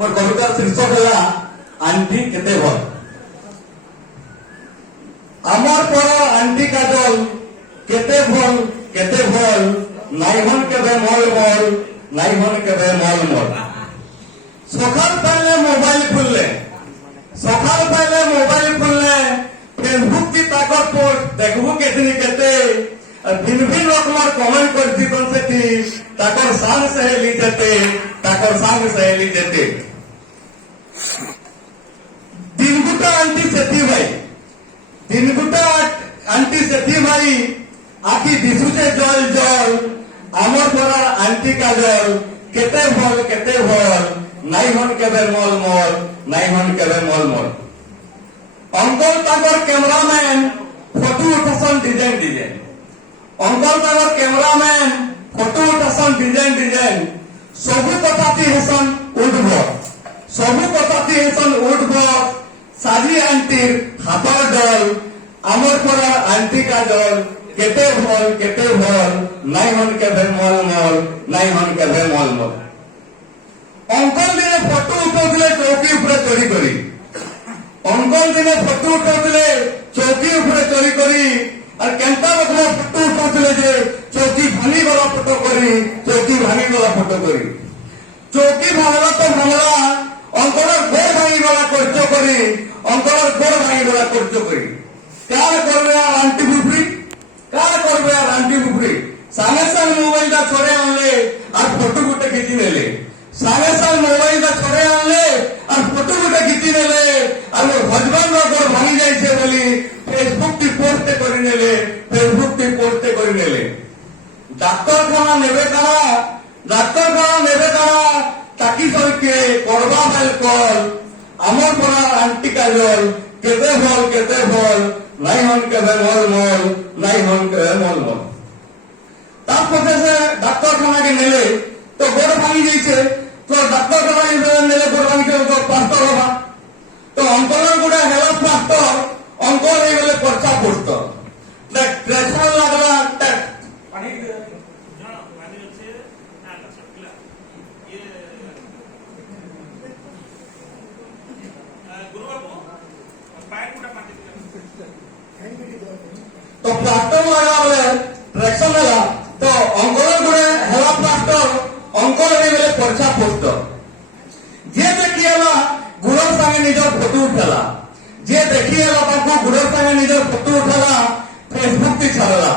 मोर कवितार शीर्षक है आंटी केते भल। आमार परा आंटी काजल केते भल नाई हन केबे मल मल नाई हन केबे मल मल। सकाल पाइले मोबाइल खुलले फेसबुक की ताकत पोस्ट देखबू केतनी केते भिन्न भिन्न रकमार कमेंट करती कोन सेठी ताकर संग सहेली जेते दिनगुटा आंटी सेठी भाई आखि दिसुचे जल जल आमर परार आंटी काजल केते भल नाई हन केबे मल मल नाई हन केबे मल मल। अंकल ताकर कैमरामैन फोटो उठासन डिजाइन अंकल ताकर कैमरामैन फोटो उठासन डिजाइन सबु कथाती हेसन उठबो साजी आंटीर हाथर डल आमर परार आंटी काजल केते भल नाई हन केबे मल मल नाई हन केबे मल मल। अंकल दिने फोटो उठाउथिले चौकी उपरे चोरी करी और केंता रकम फोटो उठाउथिले जे चौकी भांगी गला फोटो करी चौकी भांगला तो भांगला अंकल गोड़ भांगी गला खर्च करी कार करबे आंटी बुफरी सागे साल मोबाइल दा छोड़े आनले और फोटो गुटे खींची नेले और हजबैंड गोड़ भांगी जाइछे बोली फेसबुक की पोस्ट करी नेले डाक्तरखाना नेबे काना ताकि सरके करबा बेल कल आमर परा आंटी काजल केते भल नाई हन केबे मल मल नाई हन केबे मल मल। तार पछे से डाक्तरखाना के नेले तो गोड़ भांगी जाइछे तो डाक्तरखाना नेले गोड़ भांगी तो प्लास्टर होगा तो अंकल गुड़ा हेला प्लास्टर अंकल हो गले पर्चा पोस्टर ट्रेक्शन लागला तो प्लास्टर लगा ट्रेक्शन लगा तो अंकल गुड़े हेला प्लास्टर अंकल हो गले पर्चा पोस्टर जे देखिएला गुड़र संगे निजर फोटो उठेला फोटो उठेला फेसबुक की छाड़ला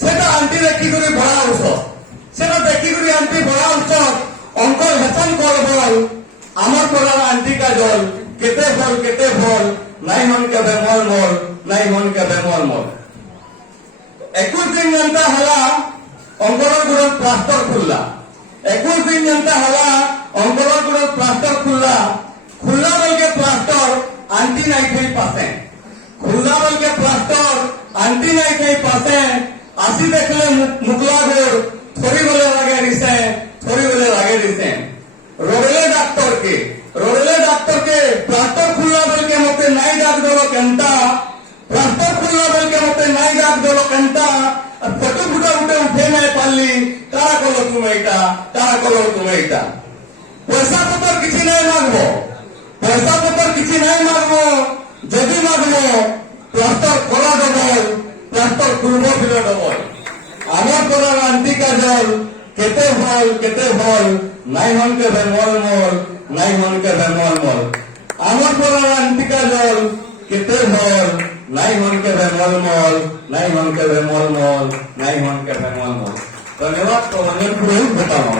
सेटा आंटी देखी करी बड़ा उत्सव अंकल हेसन कर बोल आमर परार आंटी काजल केते भल नाई हन केबे मल मल नाई हन केबे मल मल। 21 दिन जनता हला अंकल गुड़ प्लास्टर खुल्ला खुल्ला बोल के प्लास्टर आंटी नाई थई पासे आसी देखले मुकला गोर थोड़ी बोले लागे रिसे रोडले डॉक्टर के प्लास्टर खुल्ला बोल के मते नाई डाक दलो केंता और फोटो उठे नहीं पाली तारा कलो तुम एटा पैसा पतर किसी नहीं मांगबो जदि मांगबो प्लास्टर खोला प्लास्टर खुलबो फिर डबल। आमर परार आंटी काजल केते भल नाई हन केबे मल मल नाई हन केबे मल मल। आमर परार आंटी काजल केते भल नाई हन केबे मल मल नाई हन केबे मल मल नाई हन केबे मल मल। धन्यवाद। तो बताओ